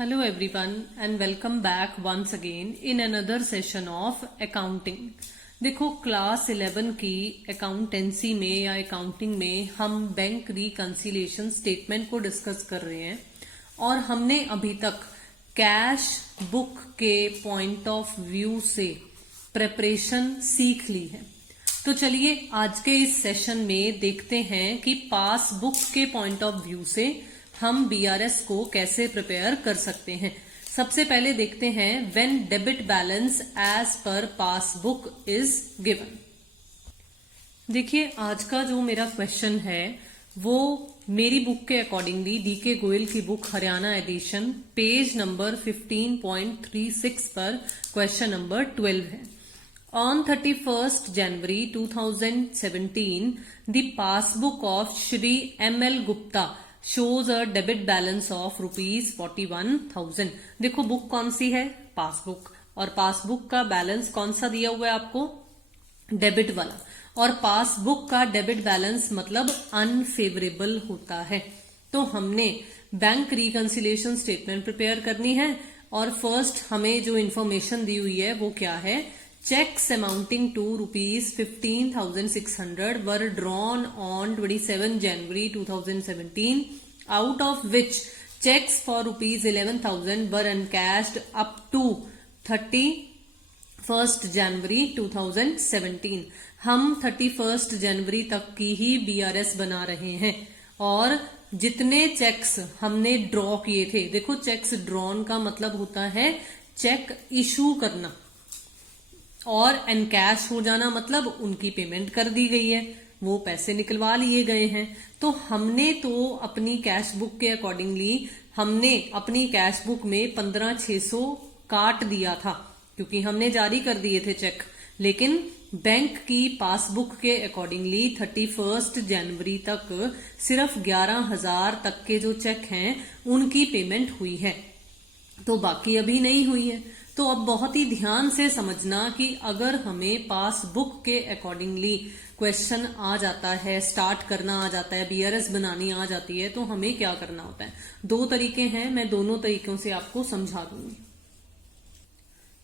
Hello everyone and welcome back once again in another session of accounting। देखो class 11 की accountancy में या accounting में हम बैंक रिकंसिलिएशन स्टेटमेंट को डिस्कस कर रहे हैं और हमने अभी तक कैश बुक के पॉइंट ऑफ व्यू से प्रिपरेशन सीख ली है। तो चलिए आज के इस सेशन में देखते हैं कि पासबुक के पॉइंट ऑफ व्यू से हम बीआरएस को कैसे प्रिपेयर कर सकते हैं। सबसे पहले देखते हैं when debit balance as per passbook is given. देखिए आज का जो मेरा क्वेश्चन है वो मेरी बुक के अकॉर्डिंगली डीके गोयल की book Haryana edition page number 15.36 पर क्वेश्चन नंबर 12 है। On 31st January 2017, the passbook of Shri M.L. Gupta shows a debit balance of ₹41,000। देखो बुक कौन सी है? पासबुक। और पासबुक का बैलेंस कौन सा दिया हुआ है आपको? डेबिट वाला। और पासबुक का डेबिट बैलेंस मतलब अनफेवरेबल होता है। तो हमने बैंक रिकंसिलिएशन स्टेटमेंट प्रिपेयर करनी है और फर्स्ट हमें जो इन्फॉर्मेशन दी हुई है वो क्या है? Checks amounting to ₹15,600 were drawn on 27 January 2017, out of which checks for ₹11,000 were encashed up to 31st January 2017। हम 31st जनवरी तक की ही बीआरएस बना रहे हैं और जितने चेक्स हमने ड्रॉ किए थे, देखो चेक्स ड्रॉन का मतलब होता है चेक इशू करना और एनकैश हो जाना मतलब उनकी पेमेंट कर दी गई है, वो पैसे निकलवा लिए गए हैं। तो हमने तो अपनी कैश बुक के अकॉर्डिंगली हमने अपनी कैश बुक में 15,600 काट दिया था क्योंकि हमने जारी कर दिए थे चेक। लेकिन बैंक की पासबुक के अकॉर्डिंगली 31 जनवरी तक सिर्फ 11,000 तक के जो चेक हैं उनकी पेमेंट हुई है, तो बाकी अभी नहीं हुई है। तो अब बहुत ही ध्यान से समझना कि अगर हमें पासबुक के अकॉर्डिंगली क्वेश्चन आ जाता है, स्टार्ट करना आ जाता है, बीआरएस बनानी आ जाती है, तो हमें क्या करना होता है। दो तरीके हैं, मैं दोनों तरीकों से आपको समझा दूंगी।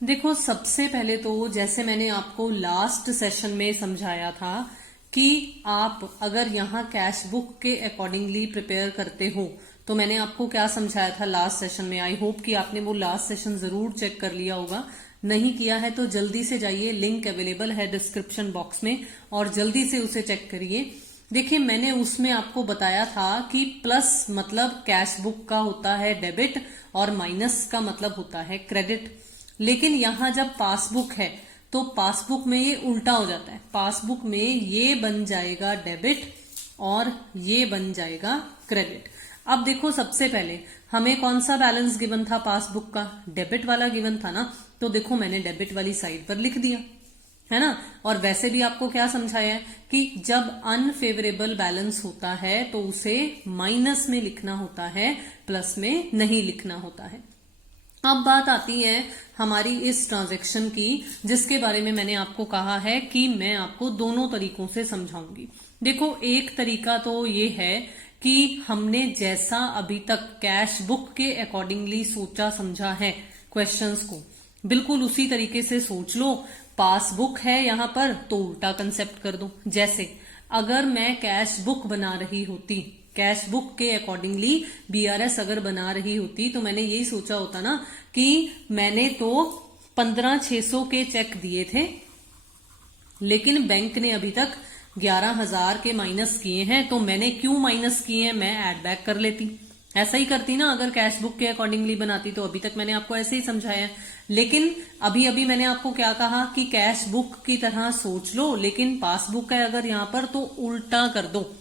देखो सबसे पहले तो जैसे मैंने आपको लास्ट सेशन में समझाया था कि आप अगर यहाँ कैश बुक के अकॉर्डिंगली प्रिपेयर करते हो तो मैंने आपको क्या समझाया था लास्ट सेशन में। आई होप कि आपने वो लास्ट सेशन जरूर चेक कर लिया होगा। नहीं किया है तो जल्दी से जाइए, लिंक अवेलेबल है डिस्क्रिप्शन बॉक्स में और जल्दी से उसे चेक करिए। देखिए मैंने उसमें आपको बताया था कि प्लस मतलब कैश बुक का होता है डेबिट और माइनस का मतलब होता है क्रेडिट। लेकिन यहाँ जब पासबुक है तो पासबुक में ये उल्टा हो जाता है। पासबुक में ये बन जाएगा डेबिट और ये बन जाएगा क्रेडिट। अब देखो सबसे पहले हमें कौन सा बैलेंस गिवन था पासबुक का? डेबिट वाला गिवन था ना। तो देखो मैंने डेबिट वाली साइड पर लिख दिया है ना। और वैसे भी आपको क्या समझाया है कि जब अनफेवरेबल बैलेंस होता है तो उसे माइनस में लिखना होता है, प्लस में नहीं लिखना होता है। अब बात आती है हमारी इस ट्रांजैक्शन की जिसके बारे में मैंने आपको कहा है कि मैं आपको दोनों तरीकों से समझाऊंगी। देखो एक तरीका तो ये है कि हमने जैसा अभी तक कैश बुक के अकॉर्डिंगली सोचा समझा है क्वेश्चंस को, बिल्कुल उसी तरीके से सोच लो। पासबुक है यहां पर तो उल्टा कंसेप्ट कर दो। जैसे अगर मैं कैश बुक बना रही होती, कैश बुक के अकॉर्डिंगली बीआरएस अगर बना रही होती तो मैंने यही सोचा होता ना कि मैंने तो 15,600 के चेक दिए थे लेकिन बैंक ने अभी तक 11,000 के माइनस किए हैं, तो मैंने क्यों माइनस किए हैं मैं ऐड बैक कर लेती। ऐसा ही करती ना अगर कैश बुक के अकॉर्डिंगली बनाती। तो अभी तक मैंने आपको ऐसे ही समझाया है। लेकिन अभी अभी मैंने आपको क्या कहा कि कैश बुक की तरह सोच लो, लेकिन पासबुक है अगर यहां पर तो उल्टा कर दो।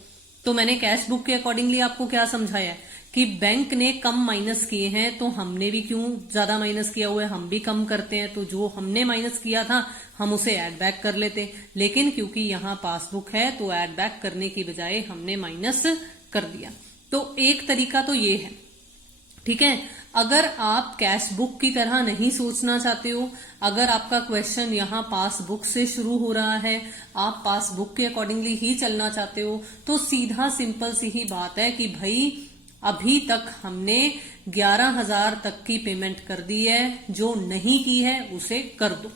तो मैंने कैश बुक के अकॉर्डिंगली आपको क्या समझाया है कि बैंक ने कम माइनस किए हैं तो हमने भी क्यों ज्यादा माइनस किया हुआ है, हम भी कम करते हैं। तो जो हमने माइनस किया था हम उसे ऐड बैक कर लेते। लेकिन क्योंकि यहाँ पासबुक है तो ऐड बैक करने की बजाय हमने माइनस कर दिया। तो एक तरीका तो ये है, ठीक है। अगर आप कैश बुक की तरह नहीं सोचना चाहते हो, अगर आपका क्वेश्चन यहाँ पासबुक से शुरू हो रहा है, आप पासबुक के अकॉर्डिंगली ही चलना चाहते हो, तो सीधा सिंपल सी ही बात है कि भाई अभी तक हमने 11,000 तक की पेमेंट कर दी है। जो नहीं की है उसे कर दो,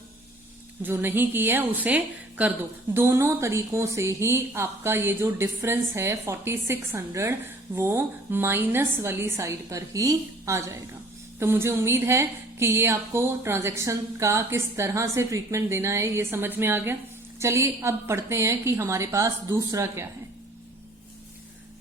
जो नहीं की है उसे कर दो। दोनों तरीकों से ही आपका ये जो डिफरेंस है 4600 वो माइनस वाली साइड पर ही आ जाएगा। तो मुझे उम्मीद है कि ये आपको ट्रांजैक्शन का किस तरह से ट्रीटमेंट देना है ये समझ में आ गया। चलिए अब पढ़ते हैं कि हमारे पास दूसरा क्या है।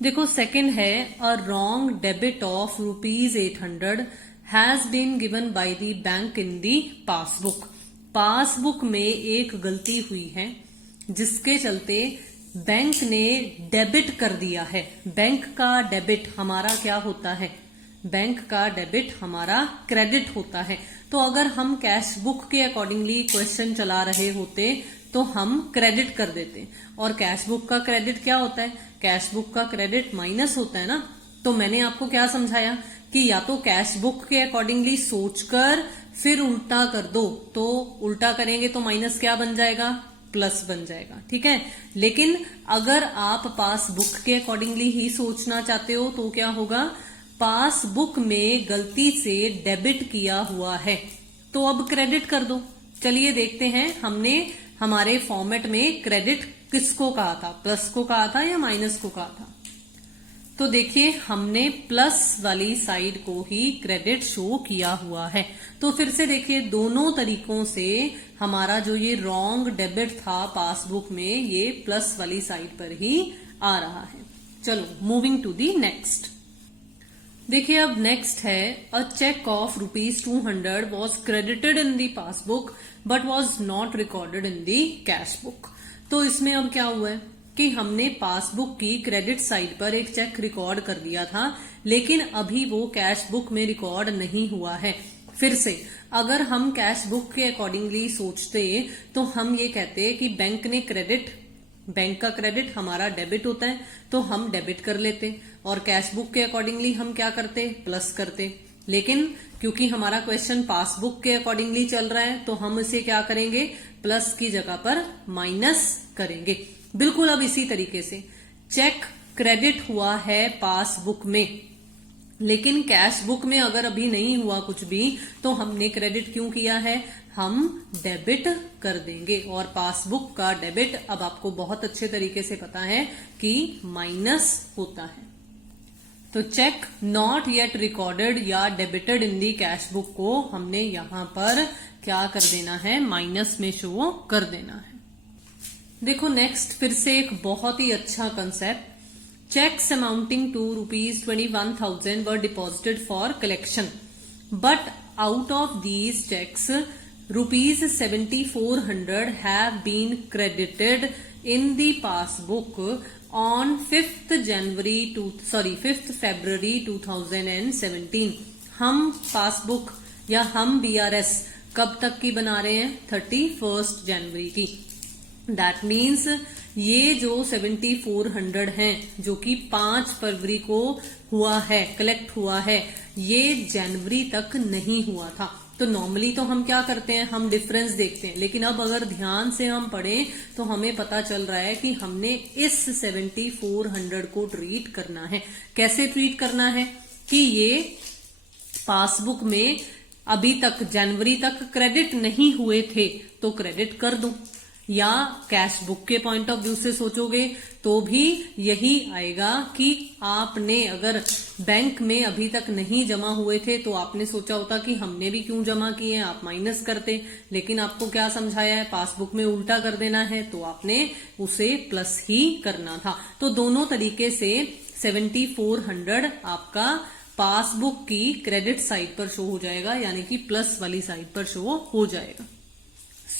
देखो सेकंड है a wrong debit of ₹800 has been given by the bank in the passbook. Passbook में एक गलती हुई है जिसके चलते बैंक ने डेबिट कर दिया है। बैंक का डेबिट हमारा क्या होता है? बैंक का डेबिट हमारा क्रेडिट होता है। तो अगर हम कैश बुक के अकॉर्डिंगली क्वेश्चन चला रहे होते तो हम क्रेडिट कर देते। और कैश बुक का क्रेडिट क्या होता है? कैश बुक का क्रेडिट माइनस होता है ना। तो मैंने आपको क्या समझाया कि या तो कैश बुक के अकॉर्डिंगली सोचकर फिर उल्टा कर दो, तो उल्टा करेंगे तो माइनस क्या बन जाएगा? प्लस बन जाएगा। ठीक है, लेकिन अगर आप पासबुक के अकॉर्डिंगली ही सोचना चाहते हो तो क्या होगा? पासबुक में गलती से डेबिट किया हुआ है तो अब क्रेडिट कर दो। चलिए देखते हैं हमने हमारे फॉर्मेट में क्रेडिट किसको कहा था, प्लस को कहा था या माइनस को कहा था? तो देखिए हमने प्लस वाली साइड को ही क्रेडिट शो किया हुआ है। तो फिर से देखिए दोनों तरीकों से हमारा जो ये रॉन्ग डेबिट था पासबुक में ये प्लस वाली साइड पर ही आ रहा है। चलो मूविंग टू दी नेक्स्ट। देखिए अब नेक्स्ट है a check of ₹200 was credited in the passbook but was not recorded in the cash book. तो इसमें अब क्या हुआ है कि हमने पासबुक की क्रेडिट साइड पर एक चेक रिकॉर्ड कर दिया था लेकिन अभी वो कैश बुक में रिकॉर्ड नहीं हुआ है। फिर से अगर हम कैश बुक के अकॉर्डिंगली सोचते तो हम ये कहते कि बैंक ने क्रेडिट, बैंक का क्रेडिट हमारा डेबिट होता है तो हम डेबिट कर लेते और कैश बुक के अकॉर्डिंगली हम क्या करते? प्लस करते। लेकिन क्योंकि हमारा क्वेश्चन पासबुक के अकॉर्डिंगली चल रहा है तो हम इसे क्या करेंगे? प्लस की जगह पर माइनस करेंगे। बिल्कुल अब इसी तरीके से चेक क्रेडिट हुआ है पासबुक में लेकिन कैश बुक में अगर अभी नहीं हुआ कुछ भी तो हमने क्रेडिट क्यों किया है? हम डेबिट कर देंगे। और पासबुक का डेबिट अब आपको बहुत अच्छे तरीके से पता है कि माइनस होता है। तो चेक नॉट येट रिकॉर्डेड या debited in the cash book को हमने यहां पर क्या कर देना है? माइनस में शो कर देना है। देखो नेक्स्ट फिर से एक बहुत ही अच्छा concept. Cheques amounting to ₹21,000 were deposited for collection but out of these cheques ₹7,400 have been credited in the passbook on 5th February 2017। हम पासबुक या हम BRS कब तक की बना रहे हैं? 31 जनवरी की। दैट मीन्स ये जो 7,400 हैं जो कि 5 फरवरी को हुआ है, कलेक्ट हुआ है, ये जनवरी तक नहीं हुआ था। तो नॉर्मली तो हम क्या करते हैं? हम डिफरेंस देखते हैं। लेकिन अब अगर ध्यान से हम पढ़ें तो हमें पता चल रहा है कि हमने इस 7,400 को ट्रीट करना है। कैसे ट्रीट करना है? कि ये पासबुक में अभी तक जनवरी तक क्रेडिट नहीं हुए थे तो क्रेडिट कर दो, या कैश बुक के पॉइंट ऑफ व्यू से सोचोगे तो भी यही आएगा कि आपने अगर बैंक में अभी तक नहीं जमा हुए थे तो आपने सोचा होता कि हमने भी क्यों जमा किए, आप माइनस करते। लेकिन आपको क्या समझाया है? पासबुक में उल्टा कर देना है तो आपने उसे प्लस ही करना था। तो दोनों तरीके से 7,400 आपका पासबुक की क्रेडिट साइड पर शो हो जाएगा, यानी कि प्लस वाली साइड पर शो हो जाएगा।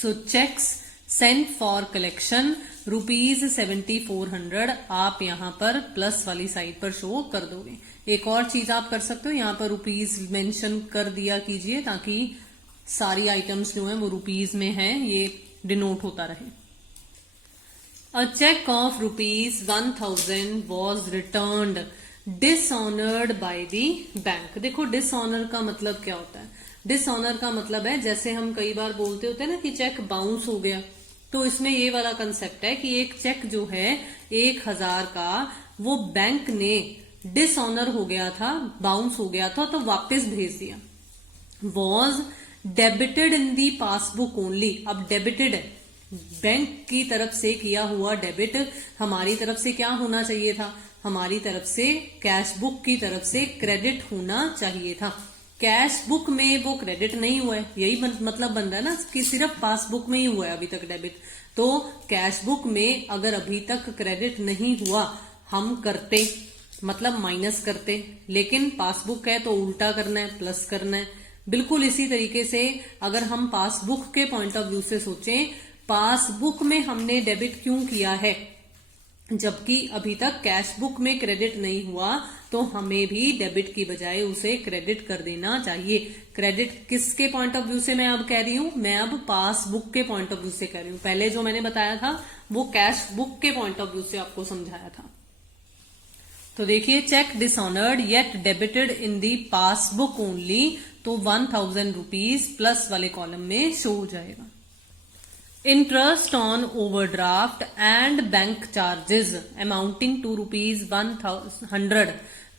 सो चेक्स सेंट फॉर कलेक्शन ₹7,400 आप यहां पर प्लस वाली साइड पर शो कर दोगे। एक और चीज आप कर सकते हो, यहां पर रुपीज मेंशन कर दिया कीजिए ताकि सारी आइटम्स जो है वो रुपीज में है, ये डिनोट होता रहे। A check of ₹1,000 was returned dishonoured by the bank. देखो डिसऑनर का मतलब क्या होता है? डिसऑनर का मतलब है जैसे हम कई बार बोलते होते हैं ना कि चेक बाउंस हो गया, तो इसमें ये वाला कंसेप्ट है कि एक चेक जो है 1,000 का वो बैंक ने डिसऑनर हो गया था, बाउंस हो गया था, तो वापस भेज दिया। Was debited in the passbook only, अब डेबिटेड है, बैंक की तरफ से किया हुआ डेबिट हमारी तरफ से क्या होना चाहिए था, हमारी तरफ से कैश बुक की तरफ से क्रेडिट होना चाहिए था। कैश बुक में वो क्रेडिट नहीं हुआ है, यही मतलब बन रहा है ना कि सिर्फ पासबुक में ही हुआ है अभी तक डेबिट। तो कैश बुक में अगर अभी तक क्रेडिट नहीं हुआ, हम करते मतलब माइनस करते, लेकिन पासबुक है तो उल्टा करना है, प्लस करना है। बिल्कुल इसी तरीके से अगर हम पासबुक के पॉइंट ऑफ व्यू से सोचें, पासबुक में हमने डेबिट क्यों किया है जबकि अभी तक कैश बुक में क्रेडिट नहीं हुआ, तो हमें भी डेबिट की बजाय उसे क्रेडिट कर देना चाहिए। क्रेडिट किसके पॉइंट ऑफ व्यू से मैं अब कह रही हूं, मैं अब पासबुक के पॉइंट ऑफ व्यू से कह रही हूं। पहले जो मैंने बताया था वो कैश बुक के पॉइंट ऑफ व्यू से आपको समझाया था। तो देखिए, cheque dishonoured yet debited in the passbook only, तो 1000 रुपीज प्लस वाले कॉलम में शो हो जाएगा। Interest on overdraft and bank charges amounting to ₹100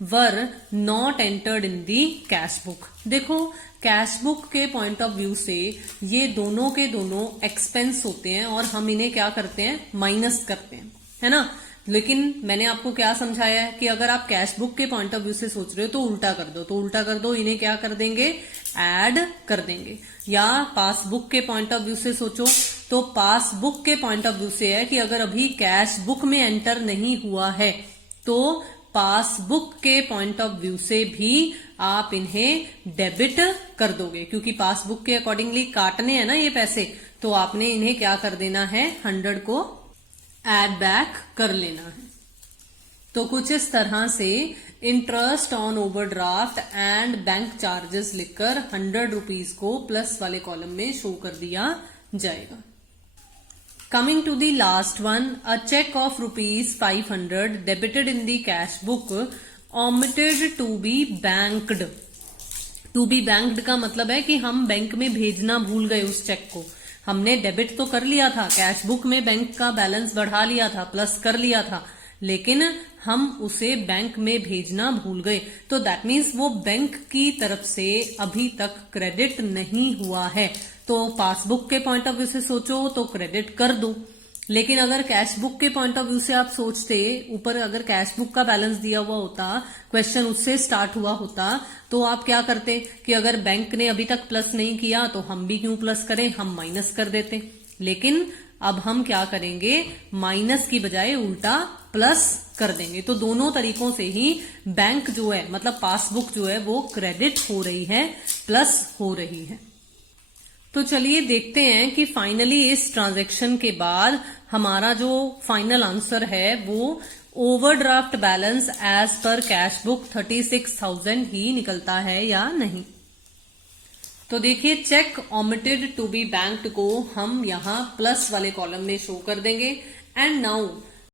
were not entered in the cash book. देखो, कैश बुक के पॉइंट ऑफ व्यू से ये दोनों के दोनों एक्सपेंस होते हैं और हम इन्हें क्या करते हैं, माइनस करते हैं, है ना। लेकिन मैंने आपको क्या समझाया है कि अगर आप कैश बुक के पॉइंट ऑफ व्यू से सोच रहे हो तो उल्टा कर दो, तो उल्टा कर दो, इन्हें क्या कर देंगे, ऐड कर देंगे। या पासबुक के पॉइंट ऑफ व्यू से सोचो तो पासबुक के पॉइंट ऑफ व्यू से है कि अगर अभी कैश बुक में एंटर नहीं हुआ है तो पासबुक के पॉइंट ऑफ व्यू से भी आप इन्हें डेबिट कर दोगे, क्योंकि पासबुक के अकॉर्डिंगली काटने हैं ना ये पैसे, तो आपने इन्हें क्या कर देना है, 100 को ऐड बैक कर लेना है। तो कुछ इस तरह से interest on overdraft and bank charges लिखकर 100 रुपीज को प्लस वाले कॉलम में शो कर दिया जाएगा। Coming to the last one, a check of ₹500 debited in the cash book omitted to be banked. To be banked का मतलब है कि हम बैंक में भेजना भूल गए उस चेक को। हमने डेबिट तो कर लिया था, कैश बुक में बैंक का बैलेंस बढ़ा लिया था, प्लस कर लिया था, लेकिन हम उसे बैंक में भेजना भूल गए। तो दैट मीन्स वो बैंक की तरफ से अभी तक क्रेडिट नहीं हुआ है। तो पासबुक के पॉइंट ऑफ व्यू से सोचो तो क्रेडिट कर दो, लेकिन अगर कैश बुक के पॉइंट ऑफ व्यू से आप सोचते, ऊपर अगर कैश बुक का बैलेंस दिया हुआ होता, क्वेश्चन उससे स्टार्ट हुआ होता, तो आप क्या करते कि अगर बैंक ने अभी तक प्लस नहीं किया तो हम भी क्यों प्लस करें, हम माइनस कर देते। लेकिन अब हम क्या करेंगे, माइनस की बजाय उल्टा प्लस कर देंगे। तो दोनों तरीकों से ही बैंक जो है, मतलब पासबुक जो है, वो क्रेडिट हो रही है, प्लस हो रही है। तो चलिए देखते हैं कि फाइनली इस ट्रांजैक्शन के बाद हमारा जो फाइनल आंसर है वो overdraft balance as per cash book 36,000 ही निकलता है या नहीं। तो देखिए, check omitted to be banked को हम यहाँ प्लस वाले कॉलम में शो कर देंगे। एंड नाउ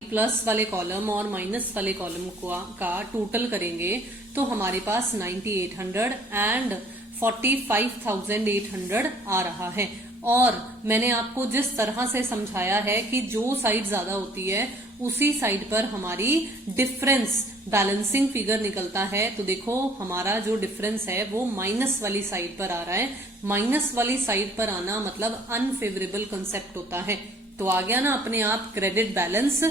प्लस वाले कॉलम और माइनस वाले कॉलम का टोटल करेंगे तो हमारे पास 9800 एंड 45,800 आ रहा है। और मैंने आपको जिस तरह से समझाया है कि जो साइड ज्यादा होती है उसी साइड पर हमारी डिफरेंस बैलेंसिंग फिगर निकलता है। तो देखो, हमारा जो डिफरेंस है वो माइनस वाली साइड पर आ रहा है। माइनस वाली साइड पर आना मतलब अनफेवरेबल कंसेप्ट होता है। तो आ गया ना अपने आप क्रेडिट बैलेंस,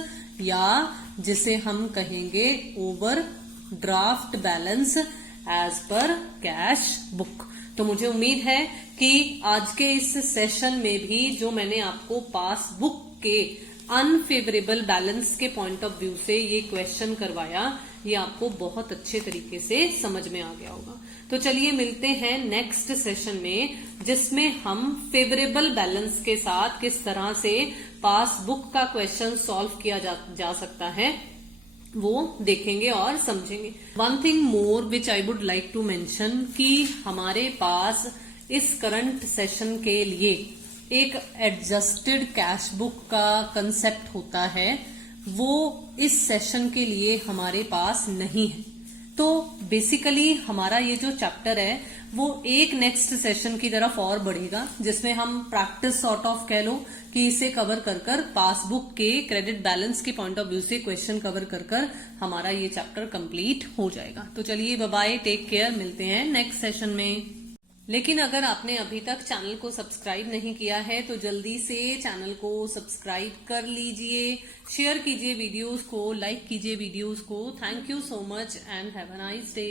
या जिसे हम कहेंगे overdraft balance as per cash book. तो मुझे उम्मीद है कि आज के इस सेशन में भी जो मैंने आपको पासबुक के अनफेवरेबल बैलेंस के पॉइंट ऑफ व्यू से ये क्वेश्चन करवाया, ये आपको बहुत अच्छे तरीके से समझ में आ गया होगा। तो चलिए मिलते हैं नेक्स्ट सेशन में, जिसमें हम फेवरेबल बैलेंस के साथ किस तरह से पासबुक का क्वेश्चन सॉल्व किया जा सकता है वो देखेंगे और समझेंगे। One thing more which I would like to mention कि हमारे पास इस करंट सेशन के लिए एक एडजस्टेड कैश बुक का कंसेप्ट होता है, वो इस सेशन के लिए हमारे पास नहीं है। तो बेसिकली हमारा ये जो चैप्टर है वो एक नेक्स्ट सेशन की तरफ और बढ़ेगा, जिसमें हम प्रैक्टिस सॉर्ट ऑफ कह लो कि इसे कवर कर कर पासबुक के क्रेडिट बैलेंस के पॉइंट ऑफ व्यू से क्वेश्चन कवर कर कर हमारा ये चैप्टर कंप्लीट हो जाएगा। तो चलिए बाय बाय, टेक केयर, मिलते हैं नेक्स्ट सेशन में। लेकिन अगर आपने अभी तक चैनल को सब्सक्राइब नहीं किया है तो जल्दी से चैनल को सब्सक्राइब कर लीजिए, शेयर कीजिए वीडियोस को, लाइक कीजिए वीडियोस को। Thank you so much and have a nice day.